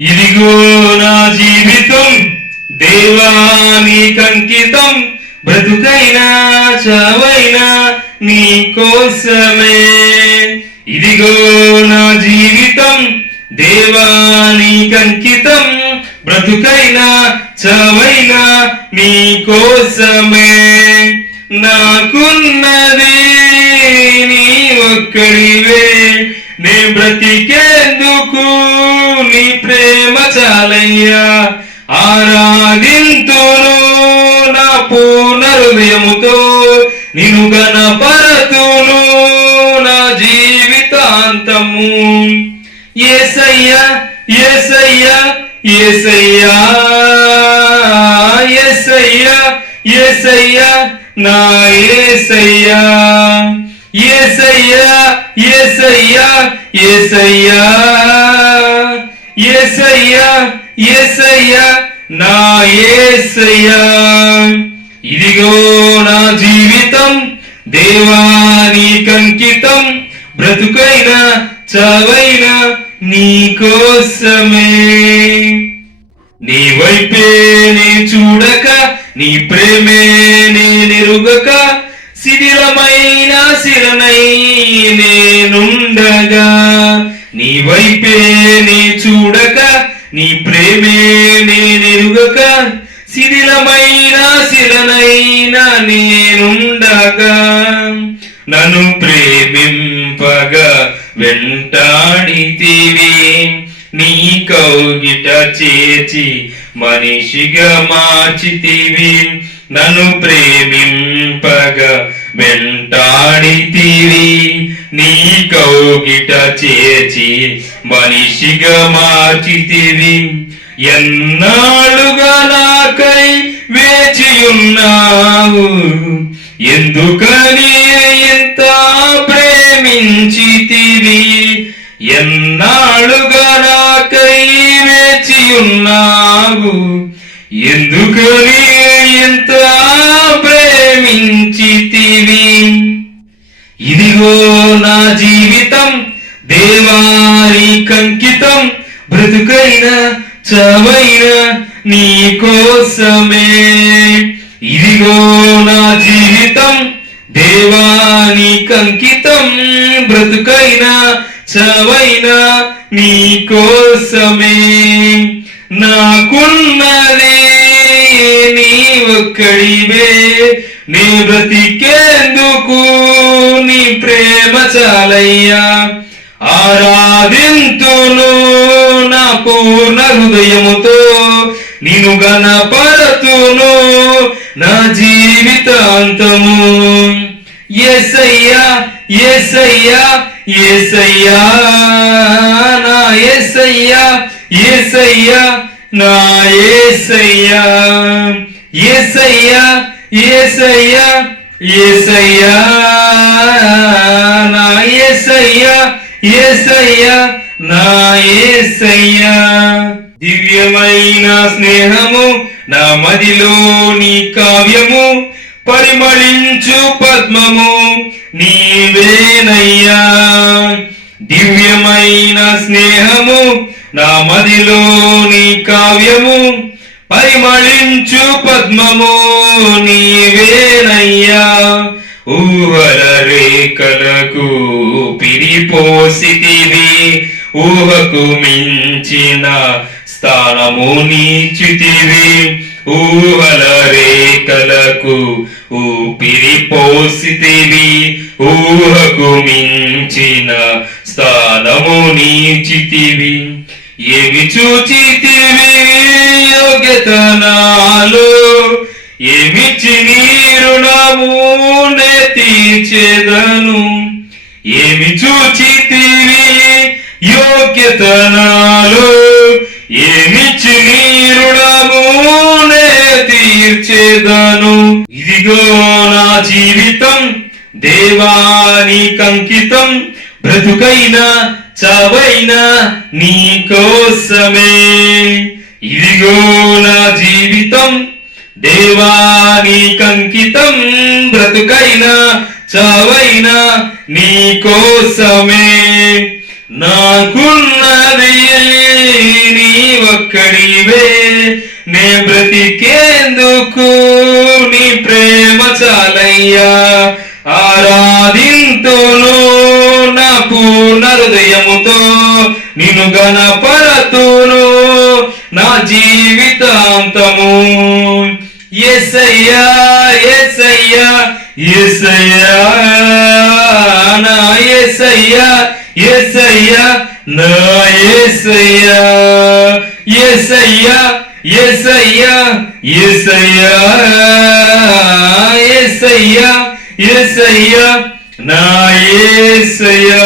ఇదిగో నా జీవితం దేవానికంకితం, బ్రతుకైనా చావైనా నీ కోసమే. ఇదిగో నా జీవితం దేవానికంకితం, బ్రతుకైనా చావైనా నీ కోసమే. నాకున్నది నీ ఒక్కడివే, నే బ్రతికేందుకు నీ ప్రేమ చాలయ్యా. ఆరాధింతును నా పూర్ణ హృదయముతో, నిన్ను గణపరతును నా జీవితాంతము. యేసయ్యా యేసయ్యా యేసయ్యా యేసయ్యా యేసయ్యా నా యేసయ్యా. యేసయ్యా యేసయ్యా యేసయ్యా యేసయ్యా యేసయ్యా నా యేసయ్యా. ఇదిగో నా జీవితం దేవానికంకితం, బ్రతుకైనా చావైనా నీ కోసమే. నీ వైపే నే చూడక, నీ ప్రేమే నేనెరుగక, శిథిలమైన శిలనై నేనుండగా. నీ వైపే నే చూడక, నీ ప్రేమే నేనెరుగక, శిథిలమైన శిలనైనా నేనుండగా. నన్ను ప్రేమింపగా వెంటాడితివి, నీ కౌగిట చేర్చి మనిషిగా మార్చితివి. నన్ను ప్రేమింపగా వెంటాడితివి, నీ కౌగిట చేర్చి మనిషిగా మార్చితివి. ఎన్నాళ్ళుగా నాకై వేచియున్నావు, ఎందుకని ఎంత ప్రేమించితివి. ఎన్నాళ్ళుగా నాకై వేచియున్నావు, ఎందుకని ఎంత ప్రేమించితివి. ఇదిగో నా జీవితం దేవానికంకితం, బ్రతుకైనా చావైనా నీ కోసమే. ఇదిగో నా జీవితం దేవానికంకితం, బ్రతుకైనా చావైనా నీ కోసమే. నాకున్నది నీ ఒక్కడివే, నీ బ్రతికేందుకు నీ ప్రేమ చాలయ్యా. ఆరాధింతును నా పూర్ణ హృదయముతో, నిన్ను గణపరతును నా జీవితాంతము. యేసయ్యా యేసయ్యా యేసయ్యా నా యేసయ్యా, యేసయ్యా నా యేసయ్యా. యేసయ్యా యేసయ్యా యేసయ్యా నా యేసయ్యా, యేసయ్యా నా యేసయ్యా. దివ్యమైన స్నేహము నా మదిలోని కావ్యము, పరిమళించు పద్మము నీవేనయ్యా. దివ్యమైన స్నేహము నా మదిలోని కావ్యము, పరిమళించు పద్మము నీవేనయ్యా. ఊహల రేఖలకు పిరిపోసితివి, ఊహకు మించిన స్థానము నీచితివి. ఊహల రేఖలకు ఊపిరిపోసితివి, ఊహకు మించిన స్థానము నీచితివి. ఏమి చూచితివి యోగ్యత నాలో, ఏమిచ్చి నీ రుణము నే తీర్చెదను. ఏమి చూచితివి యోగ్యత నాలో, ఏమిచ్చి నీ రుణము నే తీర్చెదను. ఇదిగో నా జీవితం దేవానికంకితం, బ్రతుకైనా చావైనా నీ కోసమే. ఇదిగో నా జీవితం దేవానికంకితం, బ్రతుకైనా చావైనా నీ కోసమే. నాకున్నది నీ ఒక్కడివే నే బ్రతికేందుకు నీ ప్రేమ చాలయ్యా ఆరాధింతును నా పూర్ణ హృదయముతో నిన్ను గణపరతును నా జీవితాంతము యేసయ్యా యేసయ్యా యేసయ్యా నా యేసయ్యా యేసయ్యా నా యేసయ్యా యేసయ్యా యేసయ్యా యేసయ్యా యేసయ్యా యేసయ్యా నా యేసయ్యా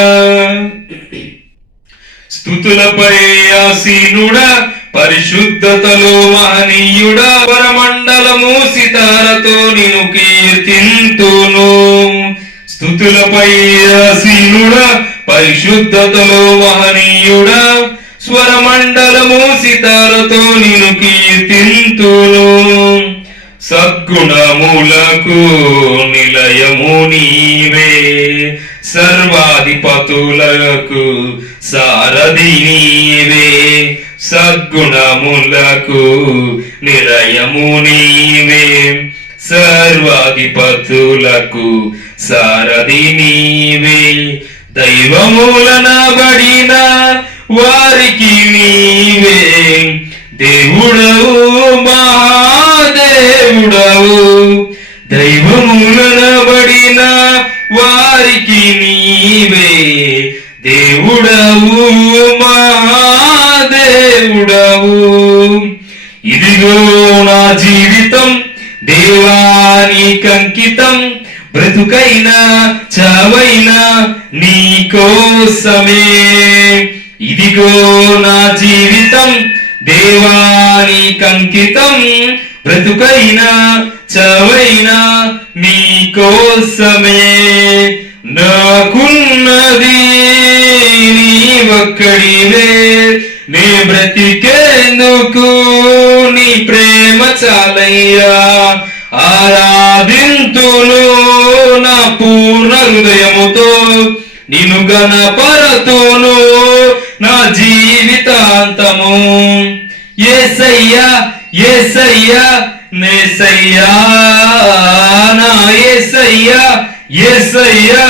స్తుతులపై ఆసీనుడా పరిశుద్ధతలో మహనీయుడా పరమండలము సితారతో నిన్ను కీర్తింతును స్తుతులపై ఆసీనుడా పరిశుద్ధతలో మహనీయుడా స్వరమండలము సితారతో నిన్ను కీర్తింతును సద్గుణములకు నిలయము నీవే సర్వాధిపతులకు సారథి నీవే సద్గుణములకు నిలయము నీవే సర్వాధిపతులకు సారథి నీవే దైవమూలనబడిన వారికి నీవే దేవుడవు మహాదేవుడవు దైవమూలనబడిన వారికి నీవే దేవుడవు మహాదేవుడవు ఇదిగో నా జీవితం దేవానికంకితం బ్రతుకైనా చావైనా నీ కోసమే ఇదిగో నా జీవితం దేవానికంకితం బ్రతుకైనా చావైనా నీ కోసమే నాకున్నది నీ ఒక్కడివే నే బ్రతికేందుకు నీ ప్రేమ చాలయ్యా ఆరాధింతును నా పూర్ణ హృదయముతో నిన్ను గణపరతును నా జీవితాంతము యేసయ్యా యేసయ్యా నేసయ్యా నా యేసయ్యా యేసయ్యా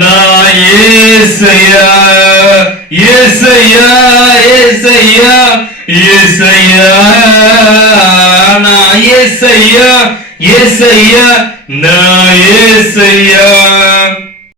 నా యేసయ్యా యేసయ్యా యేసయ్యా యేసయ్యా నా యేసయ్యా యేసయ్యా నా యేసయ్యా